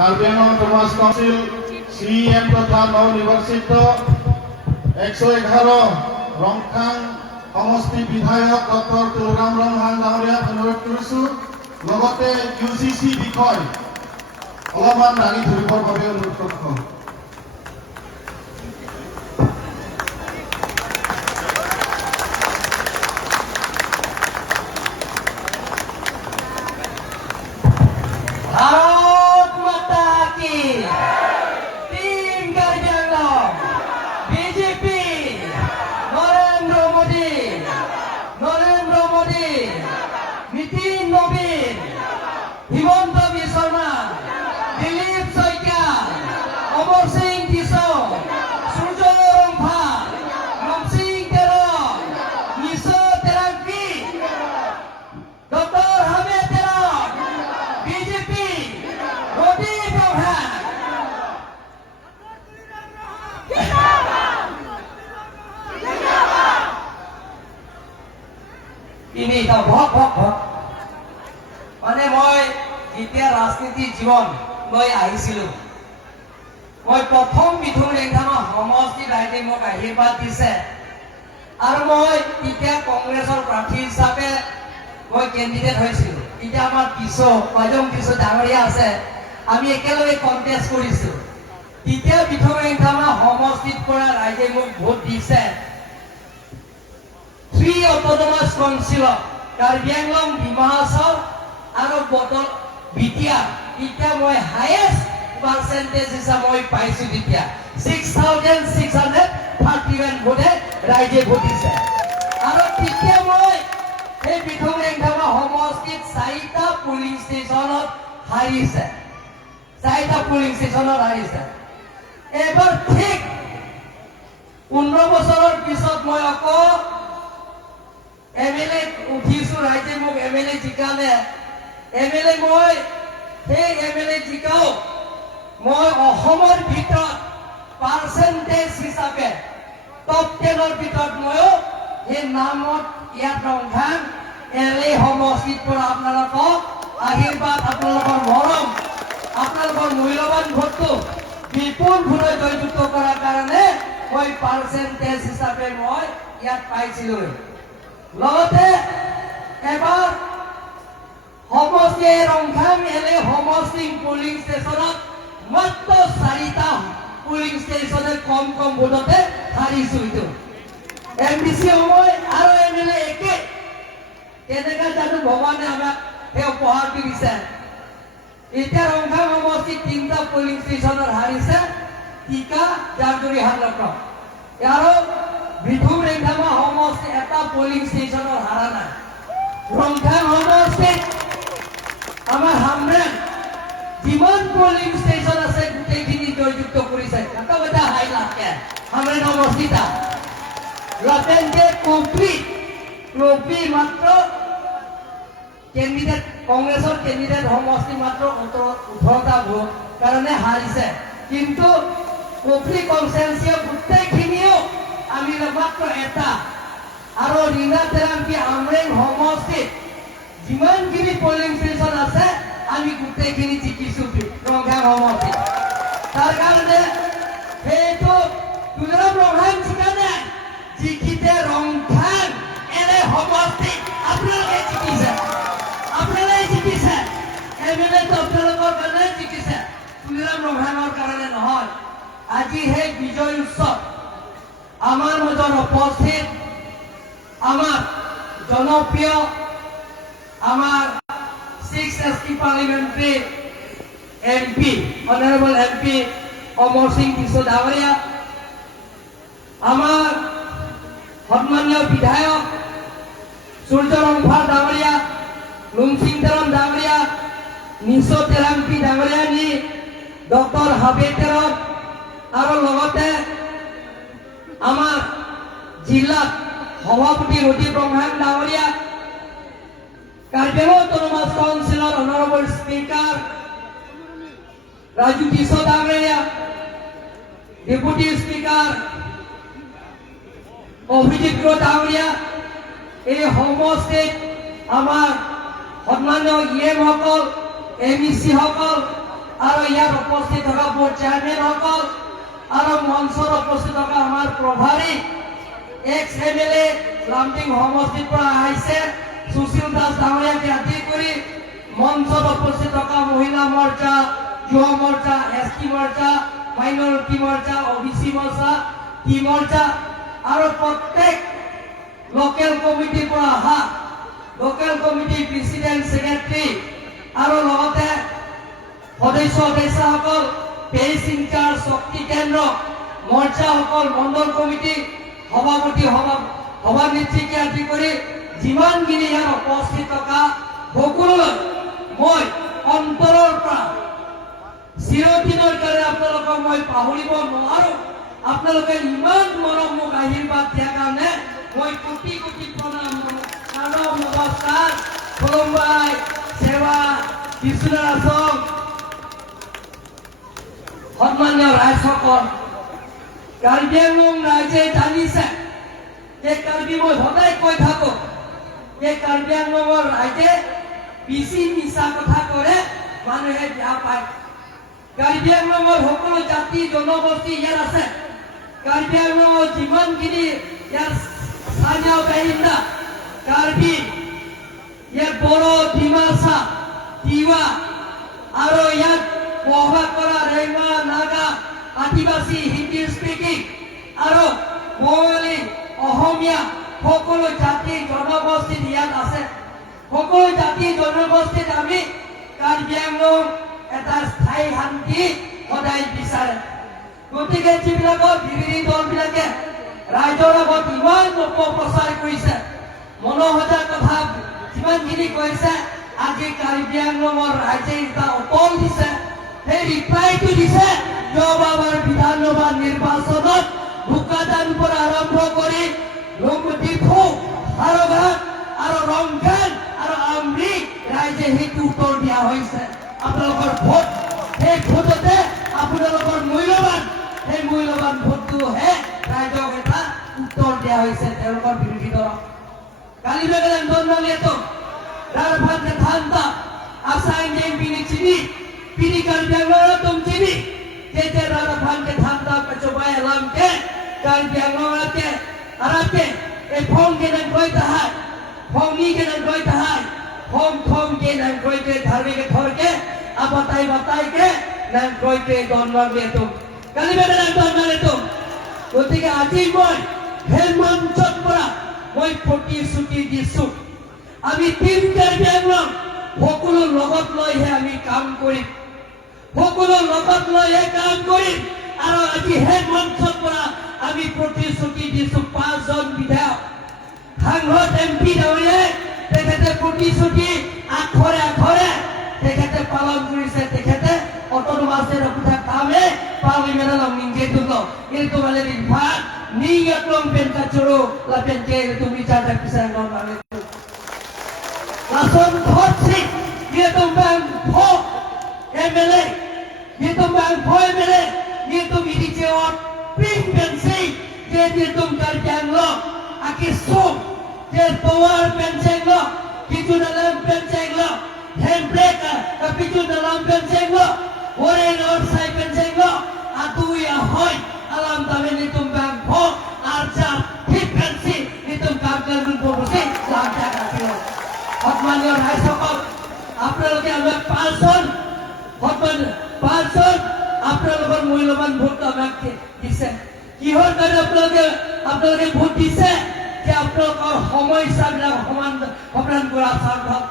Karbi Anglong autonomous council CEM তথা নৱনিৰ্বাচিত 111 ৰংখাং সমষ্টি বিধায়ক ডক্টৰ তুলৰাম ৰংহাং ডাঙৰীয়াক অনুৰোধ কৰিছোঁ লগতে UGC বিষয় অলপমান দাঙি ধৰিবৰ বাবে অনুৰোধ কৰিছোঁ। হিমন্ত বিশ্ব শৰ্মা, দিলীপ শইকীয়া, অমৰ সিং কিশোৰ, সূৰ্য ৰংফা, নমসিং তেৰং, নিশো তেৰাংকি, ডক্টৰ হামে তেৰং, বিজেপি, মোদী প্ৰধান। তিনি ভক ভক ভক মানে মই যেতিয়া ৰাজনীতি জীৱন লৈ আহিছিলো, মই প্ৰথম বিধুৰ ৰেংধামৰ সমষ্টি ৰাইজে মোক আশীৰ্বাদ দিছে আৰু মই তেতিয়া কংগ্ৰেছৰ প্ৰাৰ্থী হিচাপে মই কেণ্ডিডেট হৈছিলো। তেতিয়া আমাৰ বাইদেউ কিছু ডাঙৰীয়া আছে, আমি একেলগে কণ্টেষ্ট কৰিছো। তেতিয়া বিধুৰ ৰেংধামৰ সমষ্টিত পৰা ৰাইজে মোক ভোট দিছে 3 অটোনমাস কাউন্সিলত কাৰ্বি আংলং, ডিমা হাছাও আৰু বটল বিটিয়া। এতিয়া মই হাইয়েষ্ট পাৰ্চেন্টেজ হিচাপে মই পাইছো। তেতিয়া 6,631 ভোটে ৰাইজে ভোট দিছে আৰু তেতিয়া মই সেই বিধুৰ ৰেংধামৰ সমষ্টিত 4টা পুলিং ষ্টেচনত হাৰিছে। 4টা পুলিং ষ্টেচনত হাৰিছে। এবাৰ ঠিক 15 বছৰৰ পিছত মই আকৌ MLA উঠিছো। ৰাইজে মোক MLA জিকালে। MLA মই সেই MLA জিকাও মই অসমৰ ভিতৰত পাৰ্চেন্টেজ হিচাপে টপ 10ৰ ভিতৰত ময়ো সেই নামত ইয়াত ৰংখাং LA সমষ্টিত পৰা আপোনালোকক আশীৰ্বাদ, আপোনালোকৰ মৰম, আপোনালোকৰ মূল্যৱান ভোটটো বিপুল ভোটে জয়যুক্ত কৰাৰ কাৰণে মই পাৰ্চেন্টেজ হিচাপে মই ইয়াত পাইছিলো। লগতে এবাৰ সমষ্টি ৰংখাং LA সমষ্টি পুলিং ষ্টেচনত মাত্ৰ 4টা পুলিং ষ্টেচনে কম ভোটতে হাৰিছো। এইটো MDC সময় আৰু MLA একে। তেনেকা জানো ভগৱানে আমাক সেই উপহাৰটো দিছে। এতিয়া ৰংখাং সমষ্টি 3টা পুলিং ষ্টেচনত হাৰিছে, টিকা জাৰজুৰি হালকৰ আৰু বিধুৰ ৰেংধামৰ সমষ্টি এটা পুলিং ষ্টেচনত হাৰা নাই। ৰংখাং সমষ্টিত আমাৰ হামৰেং যিমান পুলিং ষ্টেচন আছে গোটেইখিনি জয়যুক্ত কৰিছে। এটা কথা হাই লাগে হামৰেং সমষ্টিটা লতেনকে কপি মাত্ৰ কেণ্ডিডেট, কংগ্ৰেছৰ কেণ্ডিডেট সমষ্টি মাত্ৰ 18টা ভোট কাৰণে হাৰিছে। কিন্তু কপি কনষ্টেঞ্চিয়ে গোটেইখিনিও আমি মাত্ৰ এটা আৰু ৰীনা তেৰাংকি আমৰেং সমষ্টিত যিমানখিনি পলিং ষ্টেচন আছে আমি গোটেইখিনি জিকিছো ৰংখাং সমষ্টিত। তাৰ কাৰণে সেইটো তুলৰাম ৰংহাং জিকানে জিকিতে ৰংখাং LA সমষ্টিত আপোনালোকে জিকিছে। আপোনালোকে জিকিছে। MLA তো আপোনালোকৰ কাৰণে জিকিছে, তুলৰাম ৰংহাঙৰ কাৰণে নহয়। আজি সেই বিজয় উৎসৱ আমাৰ মাজত উপস্থিত আমাৰ জনপ্ৰিয় আমাৰ 6 ST parliamentary MP honourable MP অমৰ সিং কিশোৰ ডাঙৰীয়া, আমাৰ সন্মানীয় বিধায়ক সূৰ্য ৰংফা ডাঙৰীয়া, নমসিং তেৰং ডাঙৰীয়া, নিশো তেৰাংকি ডাঙৰীয়া নি ডক্টৰ হাবে তেৰং আৰু লগতে আমাৰ জিলাত সভাপতি ৰদীপ ৰংহাং ডাঙৰীয়া, কাৰ্বি আংলং অটোনমাস কাউন্সিলৰ অনাৰেবল স্পিকাৰ ৰাজু কিশোৰ ডাঙৰীয়া, ডেপুটি স্পিকাৰ অভিজিৎ ডাঙৰীয়া, এই সমষ্টিত আমাৰ সন্মানীয় EM সকল, MEC সকল আৰু ইয়াত উপস্থিত থকা বোৰ্ড চেয়াৰমেনসকল আৰু মঞ্চত উপস্থিত থকা আমাৰ প্ৰভাৰী এক্স MLA লামডিং সমষ্টিৰ পৰা আহিছে সুশীল দাস ডাঙৰীয়াকে আদি কৰি মঞ্চত উপস্থিত থকা মহিলা মৰ্চা, যুৱ মৰ্চা, ST মৰ্চা, মাইনৰিটি মৰ্চা, OBC মৰ্চা, টি মৰ্চা আৰু প্ৰত্যেক লোকেল কমিটিৰ পৰা অহা লোকেল কমিটি প্ৰেচিডেণ্ট, ছেক্ৰেটাৰী আৰু লগতে সদস্যসকল, পেজ ইনচাৰ্জ, শক্তি কেন্দ্ৰ, মৰ্চাসকল, মণ্ডল কমিটি, সভাপতি, সভানেত্ৰীকে আদি কৰি যিমানখিনি ইয়াত উপস্থিত থকা সকলোলৈ মই অন্তৰৰ পৰা চিৰদিনৰ কাৰণে আপোনালোকক মই পাহৰিব নোৱাৰো। আপোনালোকে ইমান মৰম মোক আশীৰ্বাদ দিয়াৰ কাৰণে মই কোটি কোটি প্ৰণাম, নমস্কাৰ, খুলুমবাই, সেৱা, বিষ্ণু আছম। সন্মানীয় ৰাইজসকল, কাৰ্বি আংলং ৰাইজে জানিছে যে কাৰ্বি মই সদায় কৈ থাকো যে কাৰ্বি আংলঙৰ ৰাইজে বেছি মিছা কথা কৰে, মানুহে বেয়া পায়। কাৰ্বি আংলঙৰ সকলো জাতি জনগোষ্ঠী ইয়াত আছে। কাৰ্বি আংলঙৰ যিমানখিনি ইয়াৰ স্থানীয় বাসিন্দা, কাৰ্বি, ইয়াৰ বড়ো, ডিমাচা, তিৱা আৰু ইয়াত বসবাস কৰা ৰেঙা, নাগা, আদিবাসী, হিন্দী স্পিকিং আৰু বঙালী, অসমীয়া সকলো জাতি জনগোষ্ঠী ইয়াত আছে। সকলো জাতি জনগোষ্ঠীত আমি কাৰ্বি আংলং এটা স্থায়ী শান্তি সদায় বিচাৰে। গতিকে যিবিলাকৰ বিৰোধী দলবিলাকে ৰাইজৰ আগত ইমান অপপ্ৰচাৰ কৰিছে, মনোহজাৰ কথা যিমানখিনি কৈছে, আজি কাৰ্বি আংলঙৰ ৰাইজে এটা উত্তৰ দিছে। সেই ৰিপ্লাইটো দিছে যোৱাবাৰ বিধানসভা নিৰ্বাচনত বোকাজানৰ পৰা আৰম্ভ কৰি ডিফু, হাৰঘাট আৰু ৰংঘাট আৰু আমৰি ৰাইজে সেইটো উত্তৰ দিয়া হৈছে। আপোনালোকৰ ভোট, সেই ভোটতে আপোনালোকৰ মূল্যৱান, সেই মূল্যৱান ভোটটোহে ৰাইজক এটা উত্তৰ দিয়া হৈছে তেওঁলোকৰ বিৰোধী দলক। কালি began দণ্ডাল itu Darban Thanta asain yang bini cini bini Karbi Anglong tum cini jete Darban Thanta coba alam ke Karbi Anglong ke arab ke phong ke nan koi tahai phong ni ke nan koi tahai phong ke nan koi ke dharme ke thor ke batai ke nan koi ke dondal itu kali begitu dondal itu ketika aji boy helman cot pura boy poti suti disu আমি team Karbi Anglong সকলো লগত লৈহে আমি কাম কৰিম, সকলো লগত লৈহে কাম কৰিম। আৰু আজি সেই মঞ্চৰ পৰা আমি প্ৰতিশ্ৰুতি দিছো 5 জন বিধায়ক, সাংসদ MP ডাঙৰীয়াই তেখেতে প্ৰতিশ্ৰুতি আখৰে আখৰে তেখেতে পালন কৰিছে। তেখেতে অটোনোমাসের পুঠা কামে পার্লিমেন্টাল মিংজে দুলো itu malah dilihat niat long penca curu la pence itu bicara bisa ngomong itu langsung khotsi dia tumbang pho MLA dia tumbang pho MLA dia tum ini jawab ping pensi dia tumbang janglo akisum dia tawar pencenglo itu dalam pencenglo handbrake tapi itu dalam pencenglo orang orang saya pencenglo atu ya hoy alam tamen ditumbang pho arja hipensi ditumbang kalun phosi langka kasih hotmanio hai sokol আপনালোকে আমরা 5 জন হতমান 5 জন আপনালোকৰ মূল্যবান vote আমাকে দিছে কিহৰ কাৰণে আপোনালোকে vote দিছে যে আপোনালোকৰ সমস্যাবিলাক সমাধান কৰা সম্ভৱ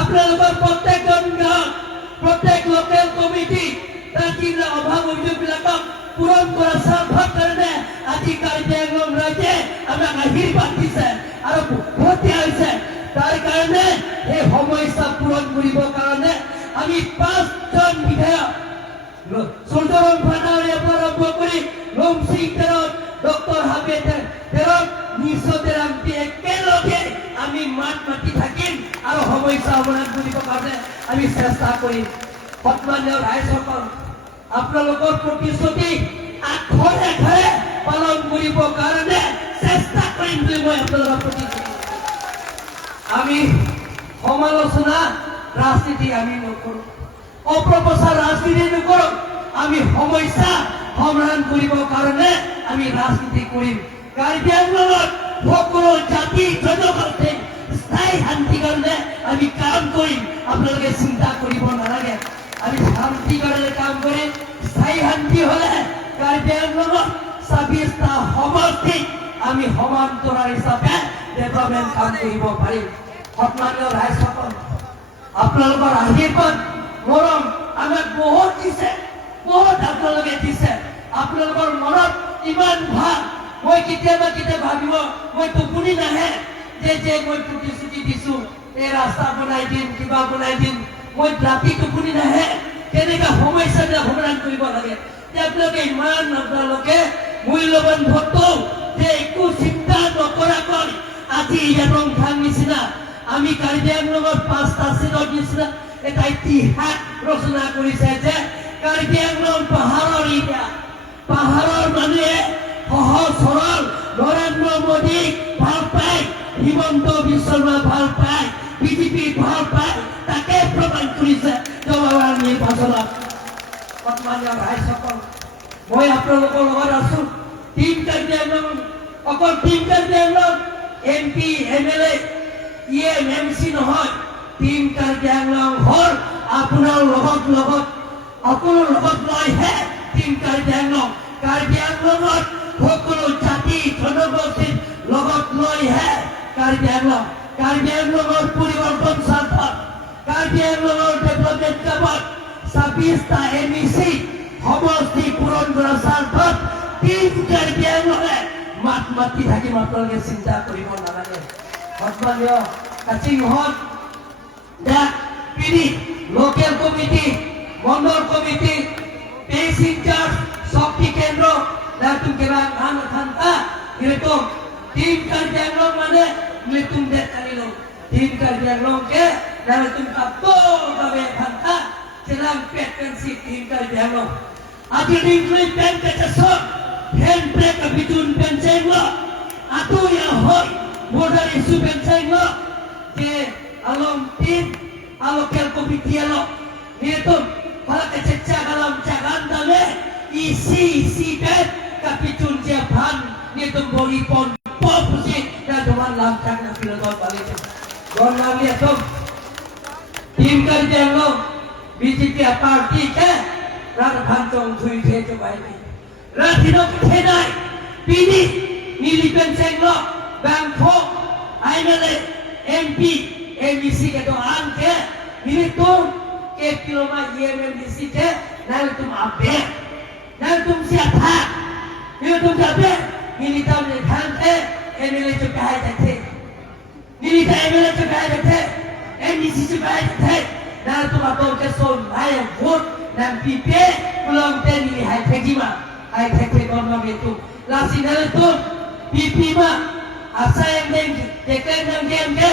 আপোনালোকৰ প্ৰত্যেকজন গাঁও প্ৰত্যেক লোকেল কমিটি তাৰ যিবিলাক অভাৱ অভিযোগবিলাকক পূৰণ কৰা সম্ভৱ কাৰণে আজি কাৰ্বি আংলং ৰাইজে আমাক আশীৰ্বাদ দিছে আৰু ভোট দিয়া হৈছে তাৰ কাৰণে এই সমস্যা পূৰণ কৰিবৰ কাৰণে আমি 5 জন বিধায়ক সুলতান ফাটাৰীয়া পৰা আৰম্ভ কৰি লমসিং তেৰক ডক্টৰ হাবিব তেৰক নিশ্চয় আমি একেলগে আমি মাত মাতি থাকিম আৰু সমস্যা সমাধান কৰিবৰ কাৰণে আমি চেষ্টা কৰিম সন্মানীয় ৰাইজসকল আপোনালোকৰ প্ৰতিশ্ৰুতি আখৰে আখৰে পালন কৰিবৰ কাৰণে চেষ্টা কৰিম বুলি মই আপোনালোকৰ প্ৰতিশ্ৰুতি আমি সমালোচনা ৰাজনীতি আমি নকৰো অপ্ৰচাৰ ৰাজনীতি নকৰোঁ আমি সমস্যা সমাধান কৰিবৰ কাৰণে আমি ৰাজনীতি কৰিম কাৰ্বি আংলঙত সকলো জাতি জনগোষ্ঠী স্থায়ী শান্তিৰ কাৰণে আমি কাম কৰিম আপোনালোকে চিন্তা কৰিব নালাগে আমি শান্তিৰ কাৰণে কাম কৰিম স্থায়ী শান্তি হ'লে কাৰ্বি আংলঙত ২৬টা সমষ্টি আমি সমান্তৰাল হিচাপে ডেভেলপমেণ্ট কাম কৰিব পাৰিম সন্মানীয় ৰাইজসকল আপোনালোকৰ আশীৰ্বাদ মৰম আমাক বহুত দিছে বহুত আপোনালোকে দিছে আপোনালোকৰ মনত ইমান ভাল মই কেতিয়াবা ভাবিব মই টোপনি নাহে যে মই প্ৰতিশ্ৰুতি দিছো এই ৰাস্তা বনাই দিম কিবা বনাই দিম মই ৰাতি টোপনি নাহে কেনেকুৱা সমস্যাবিলাক সমাধান কৰিব লাগে আপোনালোকে ইমান আপোনালোকে মূল্যৱান ভোটটো যে একো চিন্তা নকৰাকৈ আজি ইয়াৰ খান নিচিনা আমি কাৰ্বি আংলঙত 5টা চিনৰ নিচিনা এটা ইতিহাস ৰচনা কৰিছে যে কাৰ্বি আংলং পাহাৰৰ এৰিয়া পাহাৰৰ মানুহে সহজ সৰল নৰেন্দ্ৰ মোদীক ভাল পায় হিমন্ত বিশ্ব শৰ্মা ভাল পায় বিজেপি ভাল পায় তাকে প্ৰমাণ কৰিছে জৱাহৰলাল নিৰ্বাচনত সন্মানীয় ৰাইজসকল মই আপোনালোকৰ লগত আছো টিম কাৰ্বি আংলং অকল team Karbi Anglong MP MLA MC নহয় টিম কাৰ্বি আংলং হ'ল আপোনাৰ লগত সকলো লগত লৈহে টিম কাৰ্বি আংলং সকলো জাতি জনগোষ্ঠীৰ লগত লৈহে কাৰ্বি আংলঙৰ পৰিৱৰ্তন স্বাৰ্থত কাৰ্বি আংলঙৰ ডেভেলপমেণ্ট কামত ২৬টা এমইচি সমষ্টি পূৰণ কৰাৰ স্বাৰ্থত টিম কাৰ্বি আংলঙে মাত মাতি থাকিম আপোনালোকে চিন্তা কৰিব নালাগে সন্মানীয় কাচিংহত পিডি লোকেল কমিটি মণ্ডল কমিটি পেজ ইনচাৰ্জ শক্তি কেন্দ্র latung kira anak hanta itu tim karjanglong mana latung detalilo tim karjanglong ke latung kapol kabe hanta jelang pensi tim karjanglong adi dingli pen kecesok hand break abitun pensenglo atu ya hoy modal isu pensenglo ke alom tim alokel komiti alo itu kalau kececah dalam cagan dale isi ben kapitun Japan ni tumboli pon popusi dan teman langkah na pilot balik. Don lagi tu tim kerja lo BJP parti ke rat bantong thui the coba ini. Rat hino kedai pilih nili penseng lo Bangkok MLA MP MBC ke doang ke ini tu ke kiloma MBC ke nal tu abe nal tu siapa Ini tuh jabe, ini tahu ni kante, MLA juga ada teh. Ini tahu MLA juga ada teh, MBC juga ada teh. Dan tuh apa kesol, ayam vote dan PP belum teh ini high tech mah, high tech ekonomi itu. Lasin tuh PP mah, asa yang deng, deklan yang deng ke,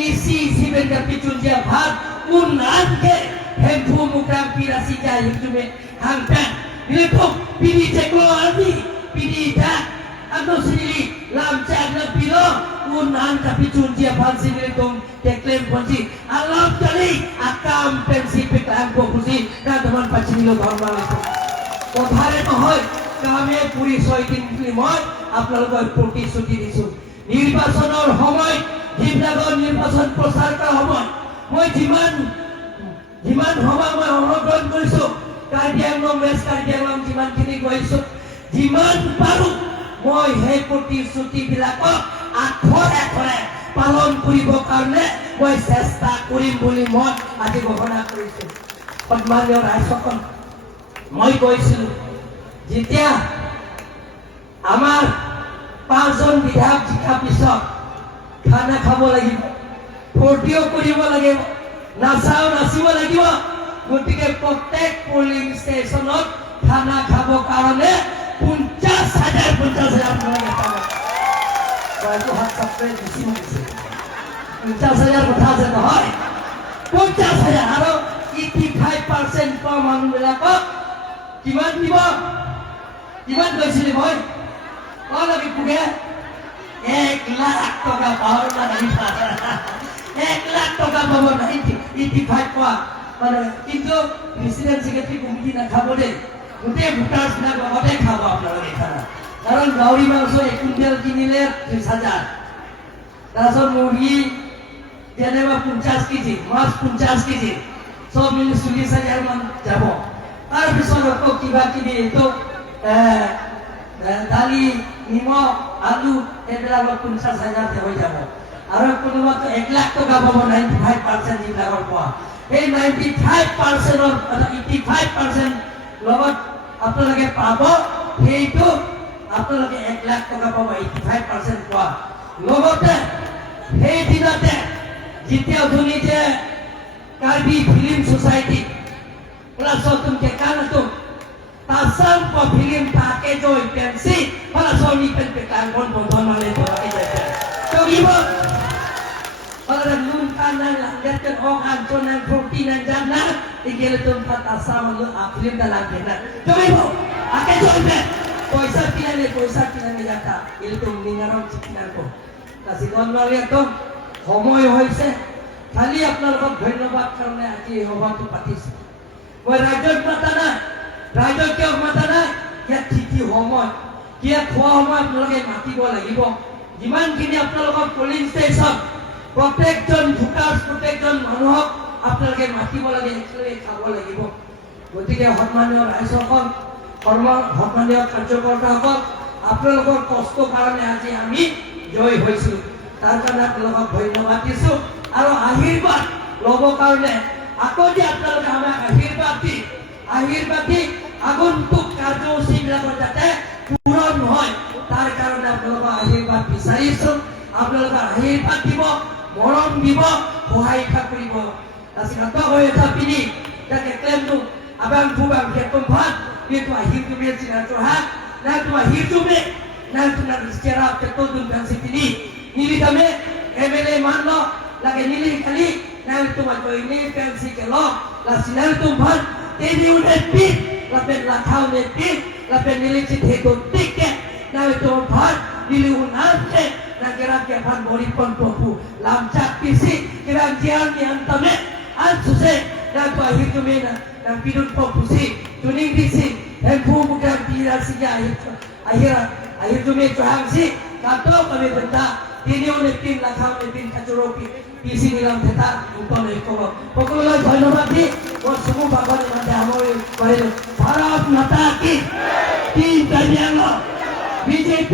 isi benda picun Japan, unan ke, hempu muka pirasi jaya itu hangpan. Ini tuh pilih cekloani. Pinita ano sendiri lamcat na pilo unan tapi cunci apa sendiri tong deklaim kunci alam kali akam pensi pekang bokusi dan teman pacini lo normal itu kothare নহয় কামে পুরি 6 দিন মই আপোনালোকৰ প্ৰতিশ্ৰুতি দিছো নিৰ্বাচনৰ সময় যিবিলাকৰ নিৰ্বাচন প্ৰচাৰ কৰা সময় মই যিমান সময় মই অনুৰোধ কৰিছো কাৰ্বি আংলং ৱেষ্ট কাৰ্বি আংলং যিমানখিনি গৈছো যিমান পাৰো মই সেই প্ৰতিশ্ৰুতি বিলাকক আখৰে পালন কৰিবৰ কাৰণে মই চেষ্টা কৰিম বুলি মই আজি ঘোষণা কৰিছো সন্মানীয় ৰাইজসকল মই কৈছিলো যেতিয়া আমাৰ 5জন বিধায়ক জিকাৰ পিছত খানা খাব লাগিব ফূৰ্তিও কৰিব লাগিব নাচিব লাগিব গতিকে প্ৰত্যেক পলিং ষ্টেচনত খানা খাব কাৰণে 50,000 আপনারা পাবেন হয়তো হাত চাপড়ে বেশি হয়েছে 50,000 কথা আছে নহয় 50,000 আৰু 85% কম মানুহবিলাকক কিমান দিব কিমান কৈছিলে মই লাগি পুগে 1 লাখ টকা পাওয়ার না 1 লাখ টাকা পাবো না 85 কোয়া মানে কিন্তু প্ৰেচিডেণ্ট ছেক্ৰেটাৰী কমিটি নাখাব দেই গোটেই ভোটাৰ্ছবিলাক লগতে খাব আপোনালোকে খানা কাৰণ গাহৰি মাংস 1 কুইণ্টেল কিনিলে 30,000 তাৰপিছত মুৰ্গী যেনেবা 50 কেজি মাছ 50 কেজি সব মিলি 40,000 মান যাব তাৰপিছত আকৌ কিবা কিবি এইটো দালি নিমখ আলু এইবিলাকৰ 50,000 হৈ যাব আৰু কোনোবাতো 1 লাখ টকা পাব 95% যিবিলাকৰ পোৱা এই 95% 85% লগত আপোনালোকে পাব সেইটো আপোনালোকে 1 লাখ টকা পাব 85% পোৱা লগতে সেই দিনতে যেতিয়া ধুনি যে কাৰ্বি ফিল্ম সোসাইটি ওলা সতুম কে কানতুম tasam po film pakai joy pensi para soni pen pekan kon bonton male to ai ja to ibo para nun kanan langgar ke okan tonan protein dan jana tinggal tum tasam lu film dalam kena to ibo pakai joy pen পয়সা কিনে যাতা itu ningarong চিকিনাৰ ko kasi donmale to সময় হৈছে খালি আপোনালোকক ধন্যবাদ কাৰণে আজি এই সভাটো পাতিছো মই ৰাজ্যত মাতা নাই ৰাজ্যত কিয় মাতা নাই ইয়াত ঠিকি সময় কিয় খোৱা সময় আপোনালোকে মাতিব লাগিব যিমানখিনি আপোনালোকৰ পলিং ষ্টেচন প্ৰত্যেকজন ভোটাৰ প্ৰত্যেকজন মানুহক আপোনালোকে মাতিব লাগে একেলগে খাব লাগিব গতিকে সন্মানীয় ৰাইজসকল সন্মানীয় কাৰ্যকৰ্তাসকল আপোনালোকৰ কষ্টৰ কাৰণে আজি আমি জয় হৈছো তাৰ কাৰণে আপোনালোকক ধন্যবাদ দিছো আৰু আশীৰ্বাদ ল'ব কাৰণে আকৌ যে আপোনালোকে আমাক আশীৰ্বাদ দি আগন্তুক কাৰ্যসূচীবিলাকত যাতে পূৰণ হয় তাৰ কাৰণে আপোনালোকৰ আশীৰ্বাদ বিচাৰিছো আপোনালোকৰ আশীৰ্বাদ দিব মৰম দিব সহায় কৰিব তাৰপিছত হৈ থাপিনি তাকে ক্লেমটো abang bubang dia tempat dia tu akhir tu dia cina Tuhan nah tu akhir tu be nah tu nak secara tertutup dan sini nili kami MLA manlo lagi nili kali nah tu macam ini pensi kalau lah sinar tempat tadi udah pi lapen lakau nepi lapen nili cite tu tiket nah tu tempat nili unante nah kira kepan bori pon popu lamcak pisi kira jian yang tame ansuse nah tu akhir tu be dan pidun popusi tuning disi dan bukan tidak sejak akhir tu mereka hangsi kata kami benda ini oleh tim lakam oleh tim kacuropi di sini dalam tetap untuk mereka pokoknya धन्यवाद दी और semua bapak yang ada hamba pada Bharat Mata ki 3 kalian BJP